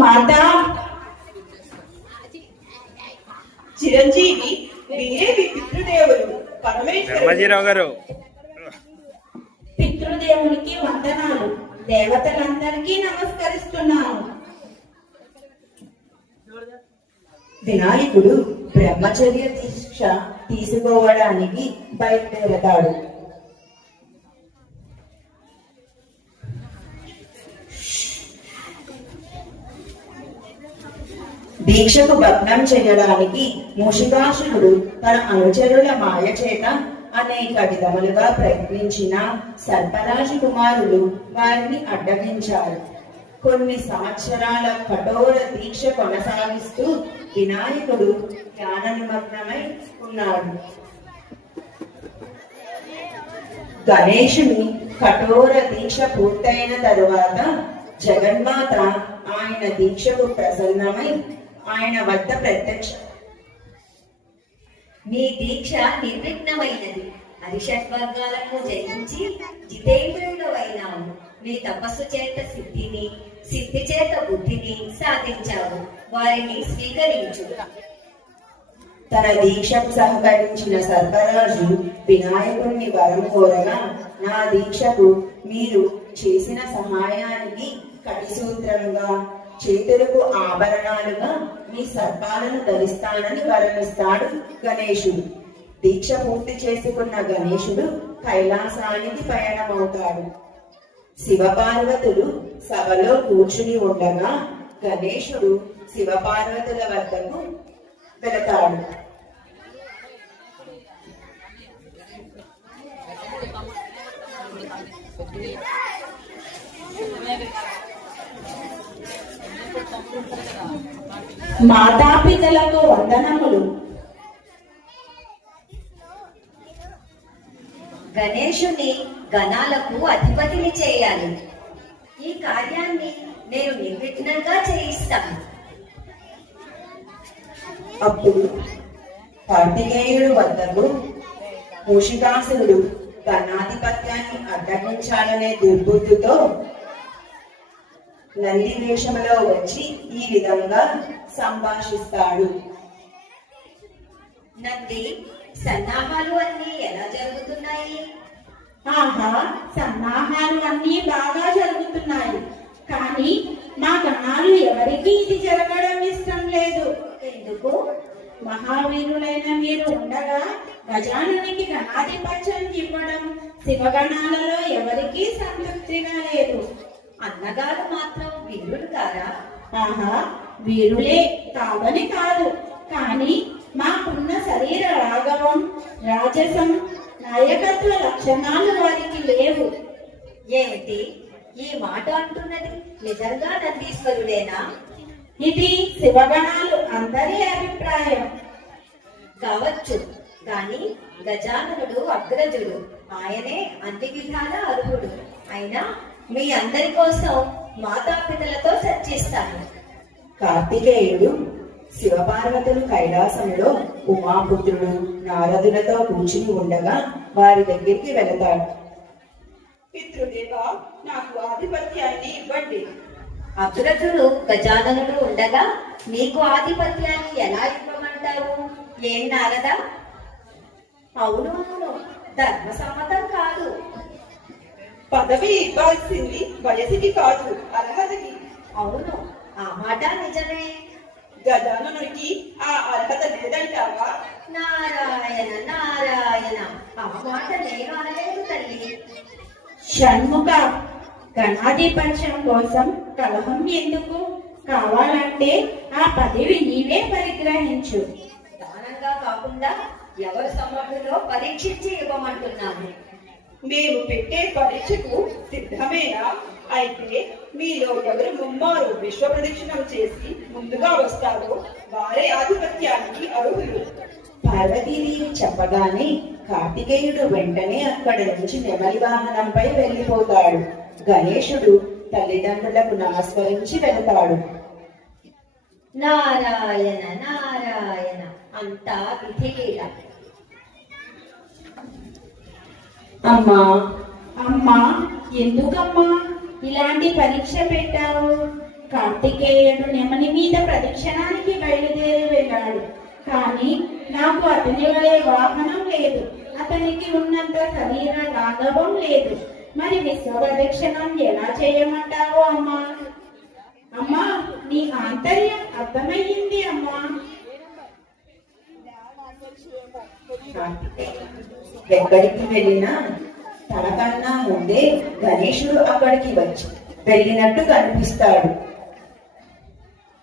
మాతా చిరంజీవి మీరే మీ పితృదేవులు ధర్మజీరావు గారు. పితృదేవునికి వందనాలు. దేవతలందరికీ నమస్కరిస్తున్నాను. వినాయకుడు బ్రహ్మచర్య దీక్ష తీసుకోవడానికి బయలుదేరతాడు. దీక్షకు భగ్నం చేయడానికి మూషికాసురుడు తన అనుచరుల మాయ చేత అనేక విధములుగా ప్రయత్నించిన సర్పరాజు కుమారులు వారిని అడ్డగించారు. కొన్ని సంవత్సరాల కఠోర దీక్ష కొనసాగిస్తూ వినాయకుడు ధ్యాన నిమగ్నమై ఉన్నాడు. గణేశుని కఠోర దీక్ష పూర్తయిన తరువాత జగన్మాత ఆయన దీక్షకు ప్రసన్నమై ఆయన వద్ద ప్రత్యక్ష నీ దీక్ష నిర్విఘ్నమైనది. అరిషడ్వర్గాలను జయించి జితేంద్రుడవైనావు. నీ తపస్సు చేత సిద్ధిని, సిద్ధి చేత బుద్ధిని సాధించావు. వారిని స్వీకరించు. తన దీక్షకు సహకరించిన సర్పరాజు వినాయకుడిని వరం కోరగా, నా దీక్షకు మీరు చేసిన సహాయానికి కటిసూత్రంగా, చేతులకు ఆభరణాలుగా మీ సర్పాలను ధరిస్తానని వరమిస్తాడు గణేశుడు. దీక్ష పూర్తి చేసుకున్న గణేశుడు కైలాసానికి పయనమవుతాడు. శివపార్వతులు సభలో కూర్చుని ఉండగా గణేశుడు శివపార్వతుల వద్దకు వెళతాడు. మాతాపితలకు వందనములు. గణేశుని గణాలకు అధిపతిని చేయాలి. ఈ కార్యాన్ని నేను నిర్విఘ్నంగా చేయిస్తాను. అప్పుడు కార్తికేయుడు వద్దకు మూషికాసురుడు గణాధిపత్యాన్ని అడ్డగించాలనే దుర్బుద్ధితో నంది వేషంలో వచ్చి ఈ విధంగా సంభాషిస్తాడు. నంది, సన్నాహాలు అన్ని ఎలా జరుగుతున్నాయి? ఆహా, సన్నాహాలు అన్నీ బాగా జరుగుతున్నాయి. కానీ మా గణాలు ఎవరికి ఇది జరగడం ఇష్టం లేదు. ఎందుకు? మహావీరులైన మీరు ఉండగా గజానునికి గణాధిపత్యం ఇవ్వడం శివగణాలలో ఎవరికీ సంతృప్తిగా లేదు. అన్నగారు మాత్రం వీరుడు కారా? ఆహా, వీరులే కాదని కాదు. కానీ మాకున్న శరీర రాఘవం, రాజసం, నాయకత్వ లక్షణాలు వారికి లేవు. ఏమిటి ఈ మాట అంటున్నది? నిజంగా నందీశ్వరుడేనా? ఇది శివగణాలు అందరి అభిప్రాయం. కావచ్చు, కానీ గజాననుడు అగ్రజుడు. ఆయనే అన్ని విధాల అర్హుడు. అయినా మీ అందరి కోసం మాతాపితలతో చర్చిస్తాను. కార్తికేయుడు శివపార్వతులు కైలాసంలో ఉమాపుత్రుడు నారదులతో కూర్చుని ఉండగా వారి దగ్గరికి వెళతాడు. పితృదేవ, నాకు ఆధిపత్యాన్ని ఇవ్వండి. అగ్రజుడు గజాననుడు ఉండగా నీకు ఆధిపత్యాన్ని ఎలా ఇవ్వమంటారు? ఏం నారదా? అవును, ధర్మసమ్మతం కాదు. పదవి ఇవ్వాల్సింది వయసుకి కాదు, అర్హతకి. అవును, ఆ మాట నిజమే. గజాననుడికి ఆ అర్హత లేదంటావా? నారాయణ నారాయణ, ఆ మాట నేను అనలేదు తల్లి. షణ్ముఖ, గణాధిపత్యం కోసం కలహం ఎందుకు? కావాలంటే ఆ పదవి నీవే పరిగ్రహించు. దానంగా కాకుండా ఎవరు సమర్థులో పరీక్షించి ఇవ్వమంటున్నాను. మేము పెట్టే పరీక్షకు సిద్ధమేనా? అయితే మీలో ఎవరు ముమ్మారు విశ్వ ప్రదక్షిణం చేసి ముందుగా వస్తారో వారే ఆధిపత్యానికి అర్హులు. పార్వతీదేవి చెప్పగానే కార్తికేయుడు వెంటనే అక్కడి నుంచి నెమలి వాహనంపై వెళ్ళిపోతాడు. గణేశుడు తల్లిదండ్రులకు నమస్కరించి వెళతాడు. నారాయణ నారాయణ, అంతా విధిలీల. అమ్మా, ఎందుకమ్మా ఇలాంటి పరీక్ష పెట్టావు? కార్తికేయుడు నెమలి మీద ప్రదక్షిణానికి బయలుదేరి వెళ్ళాడు. కానీ నాకు అతని వలె వాహనం లేదు, అతనికి ఉన్నంత శరీర లాఘవం లేదు. మరి విశ్వ ప్రదక్షిణం ఎలా చేయమంటావు అమ్మా? అమ్మా, నీ ఆంతర్యం అర్థమయ్యింది అమ్మా. ఎక్కడికి వెళ్ళినా తనకన్నా ముందే గణేశుడు అక్కడికి వచ్చి వెళ్ళినట్టు కనిపిస్తాడు.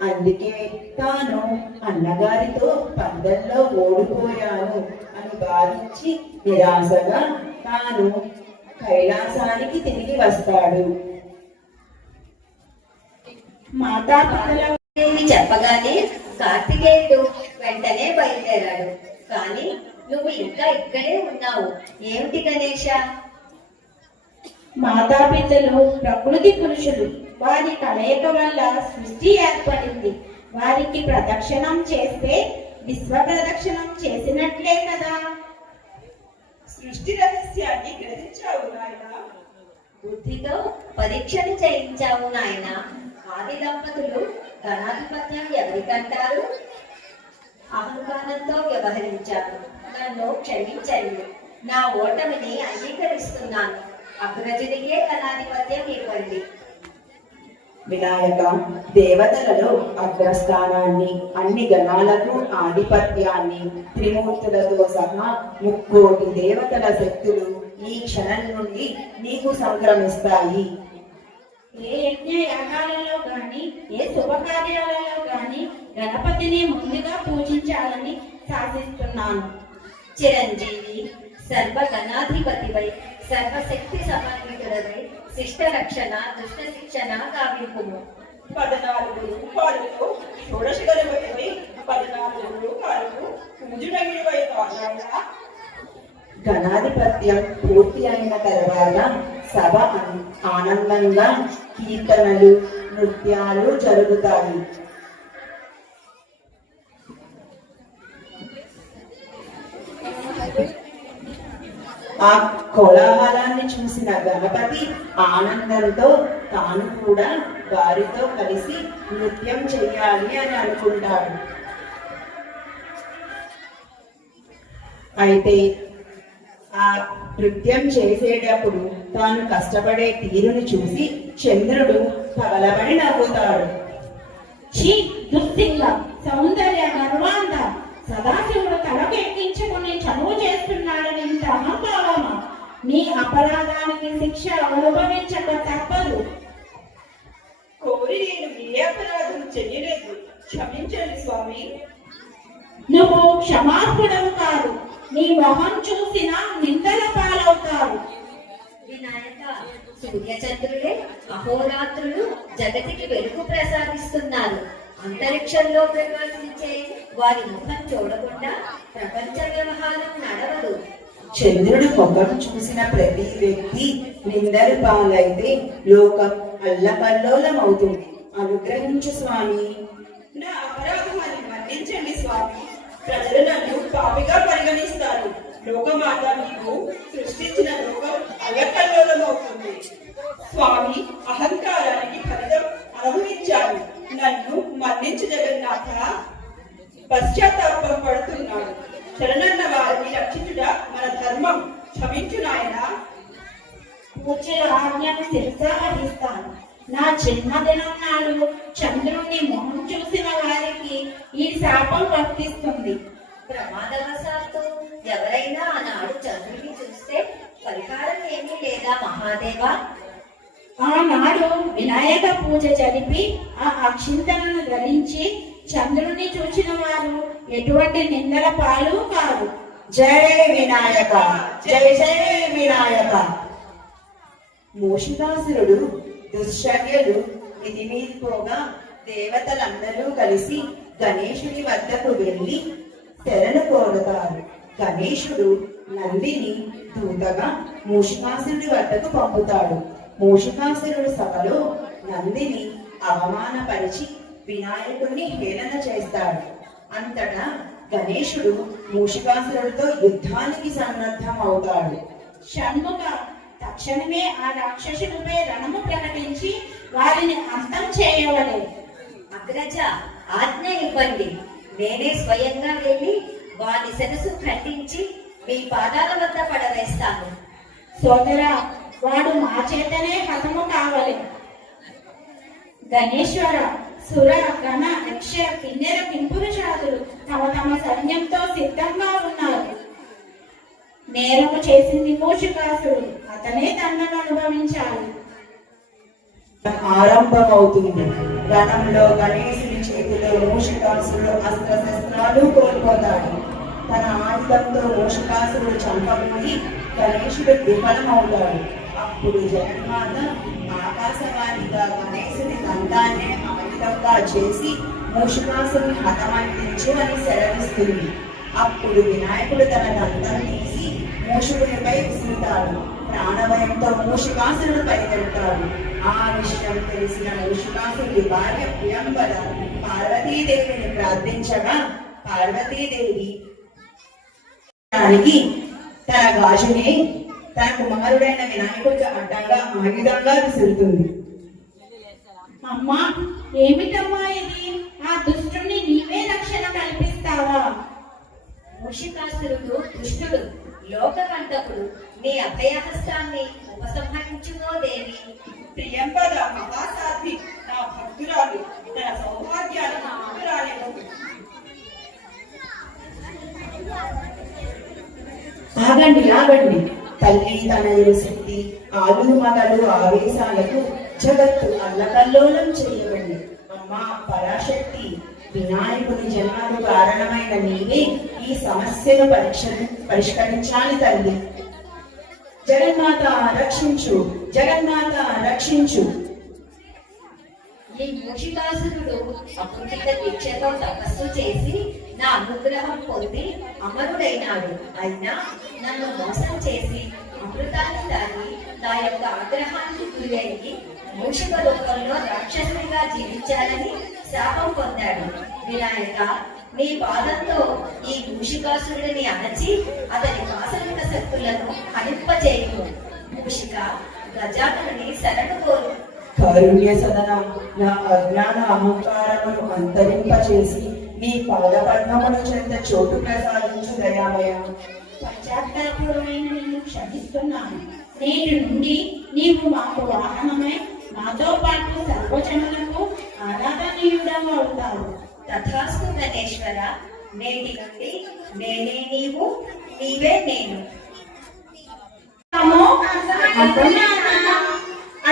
అందుకే తాను అన్నగారితో పందెంలో ఓడిపోయాను అని భావించి నిరాశగా తాను కైలాసానికి తిరిగి వస్తాడు. మాతాపితల ఏమి చెప్పగానే కార్తికేయుడు వెంటనే బయలుదేరాడు. కానీ నువ్వు ఇంకా ఇక్కడే ఉన్నావు, ఏమిటి గణేశ? మాతాపితలు ప్రకృతి పురుషులు, వారి కలయిక వల్ల సృష్టి ఏర్పడింది. వారికి ప్రదక్షిణం చేస్తే విశ్వ ప్రదక్షిణం చేసినట్లే కదా. సృష్టి రహస్యాన్ని గ్రహించావు నాయనా. బుద్ధితో పరీక్షలు చేయించావు నాయన. ఆది దంపతులు గణాధిపత్యం ఎవరికంటారు? అహంకారంతో వ్యవహరించాను, నన్ను క్షమించండి. నా ఓటమిని అంగీకరిస్తున్నాను. అగ్రజుడికే గణాధిపత్యం ఇవ్వండి. వినాయక, దేవతలలో అగ్రస్థానాన్ని, అన్ని గణాలకు ఆధిపత్యాన్ని, త్రిమూర్తులతో సహా 3 కోటి దేవతల శక్తులు ఈ క్షణం నుండి నీకు సంక్రమిస్తాయి. ఏ యజ్ఞ యాగాలలో గాని, ఏ శుభకార్యాలలో గాని గణపతిని ముందుగా పూజించాలని శాసిస్తున్నాను. చిరంజీవి, సర్వగణాధిపతివై, సర్వశక్తి సమన్వితుడవై, శిష్ట రక్షణ, దుష్ట శిక్షణ గావింపుము. 14 రూపాయలతో షోడశ గణపతిపై 14 రూపాయలకు పూజనగిరివై నాయనా. గణాధిపత్యం పూర్తి అయిన తర్వాత సభ ఆనందంగా కీర్తనలు, నృత్యాలు జరుగుతాయి. ఆ కోలాహలాన్ని చూసిన గణపతి ఆనందంతో తాను కూడా వారితో కలిసి నృత్యం చెయ్యాలి అని అనుకుంటాడు. అయితే ఆ నృత్యం చేసేటప్పుడు తాను కష్టపడే తీరుని చూసి చంద్రుడు పగలబడి నవ్వుతాడు. ఛీ, దుస్సింగ, సౌందర్య గర్వాంధ, సదాశివుడు తలకు ఎక్కించుకుని చదువు చేస్తున్నాడని ఇంత అహంభావమా? నీ అపరాధానికి శిక్ష అనుభవించక తప్పదు. కోరి నేను ఏ అపరాధం చెయ్యలేదు, క్షమించండి స్వామి. నువ్వు క్షమార్హుడవు కాదు, నీ మొహం చూసిన నిందల పాలవుతావు. వినాయక, సూర్యచంద్రులే అహోరాత్రులు జగతికి వెలుగు ప్రసాదిస్తున్నారు. అంతరిక్షంలో ప్రకాశించే వారి ముఖం చూడకుండా ప్రపంచ వ్యవహారం నడవదు. చంద్రుడి ముఖం చూసిన ప్రతి వ్యక్తి నిందలు పాలైతే లోకం అల్లకల్లోలమవుతుంది. అనుగ్రహించు స్వామి. నా అపరాధాన్ని మన్నించండి స్వామి. ప్రజలు నన్ను పాపిగా పరిగణిస్తారు. లోకమాత మీకు సృష్టించిన లోకం అల్లకల్లోలమవుతుంది. స్వామి, అహంకారానికి ఫలితం అనుభవించాను. నన్ను మన్నించు జగన్నాథ. పశ్చాత్తాపం పడుతున్నాడు. శరణన్న వారిని రక్షించుట మన ధర్మం. క్షమించు నాయనా. పూజ్యుల ఆజ్ఞను శిరసా వహిస్తాను. నా జన్మదినం నాడు చంద్రుణ్ణి మొహం చూసిన వారికి ఈ శాపం వర్తిస్తుంది. ప్రమాదవశాత్తు ఎవరైనా ఆనాడు చంద్రుడిని చూస్తే పరిహారం ఏమీ లేదా మహాదేవా? ఆనాడు వినాయక పూజ జరిపి ఆ అక్షింతలను ధరించి చంద్రుని చూచిన వారు ఎటువంటి నిందల పాలు కాదు. జై వినాయక, జై జై వినాయక. మూషికాసురుడు దుశ్చర్యలు మితిమీరిపోగా దేవతలందరూ కలిసి గణేశుడి వద్దకు వెళ్ళి శరణు కోరుతారు. గణేశుడు నందిని దూతగా మూషికాసురుడి వద్దకు పంపుతాడు. మూషికాసురుడు సభలో నందిని అవమానపరిచి వినాయకుడిని హేళన చేస్తాడు. అంతటా గణేశుడు మూషికాసురుడితో యుద్ధానికి సన్నద్ధం అవుతాడు. షణ్ముఖ, తక్షణమే ఆ రాక్షసుడిపై రణము ప్రకటించి వారిని అంతం చేయవలే. అగ్రజ, ఆజ్ఞ ఇవ్వండి. నేనే స్వయంగా వెళ్ళి వారి శిరస్సు ఖండించి మీ పాదాల వద్ద పడవేస్తాను. సోదరా, వాడు మా చేతనే హతము కావాలి. గణేశ్వర, సుర, గణ, యక్ష, కిన్నెర, కింపురు జాతులు తమ తమ సైన్యంతో సిద్ధంగా ఉన్నారు. నేరము చేసింది మూషికాసుడు, అతనే దండను అనుభవించాలి. ఆరంభమవుతుంది. రణంలో గణేశుని చేతిలో మూషికాసురుడు అస్త్రశస్త్రాలు కోల్పోతాడు. తన ఆయుధంతో మూషికాసురుడు చంపబోయి గణేశుడు విఫలమవుతాడు. అప్పుడు జగన్మాత ఆకాశవాణిగా గణేశుని దండాన్ని ఆయుధంగా చేసి మూషికాసుని హతమంటించు అని సెలవిస్తుంది. అప్పుడు వినాయకుడు తన దండం తీసి మూషికునిపై విసురుతాడు. ప్రాణభయంతో మూషికాసురుడు పరిగెడతాడు. ఆ విషయం తెలిసిన మూషికాసురుడి భార్య ప్రియంబర పార్వతీదేవిని ప్రార్థించగా పార్వతీదేవి తన గాజుని తన కుమారుడైన వినాయకుడికి అడ్డంగా ఆయుధంగా విసురుతుంది. అమ్మా, ఏమిటమ్మా ఇది? ఆ దుష్టుని నీవే రక్షణ కల్పిస్తావా? మూషికాసురుడు దుష్టుడు, లోకకంటకుడు. నీ అభయహస్తాన్ని ఉపసంహరించుకో దేవి. ప్రియంపద మహాసాధ్వి, నా భక్తురాలు, తన సౌభాగ్యాన్ని భక్తురాలివ్వకు. ఆగండి, ఆగండి. తల్లి తనయుడు శక్తి, ఆలులు మగలు ఆవేశాలకు జగత్తు అల్లకల్లోలం చేయబడి. అమ్మా పరాశక్తి, వినాయకుని జన్మకు కారణమైన నీవే ఈ సమస్యను పరిష్కరించాలి తల్లి. జగన్మాత రక్షించు, జగన్మాత రక్షించు. ఈ మూషికాసురుడు అమృత దీక్షతో తపస్సు చేసి నా అనుగ్రహం పొంది అమరుడైనాడు. అయినా నన్ను మోసం చేసి అమృతాన్ని తాగి నా యొక్క ఆగ్రహానికి గురయ్యి మూషిక రూపంలో రాక్షసుడిగా జీవించాలని శాపం పొందాడు. వినాయక, నీ పాదంతో ఈ మూషికాసురుడిని అణచి అతని మాసరిక శక్తులను హరింపచేయము. మూషిక, గజానుని శరణు కోరు. కారుణ్య సదన, నా అజ్ఞాన అహంకారమును అంతరింపచేసి నీ పాదపద్మమును చెంత చోటు ప్రసాదించు దయామయ. పశ్చాత్తాపూర్వమైన నిన్ను క్షమిస్తున్నాను. నేటి నుండి నీవు మాకు వాహనమై మాతో పాటు సర్వజనులకు ఆరాధనీయుడము అవుతావు. తథాస్తు గణేశ్వర. నేటి నుండి నేనే నీవు, నీవే నేను.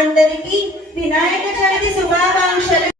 అందరికీ వినాయక చవితి శుభాకాంక్షలు.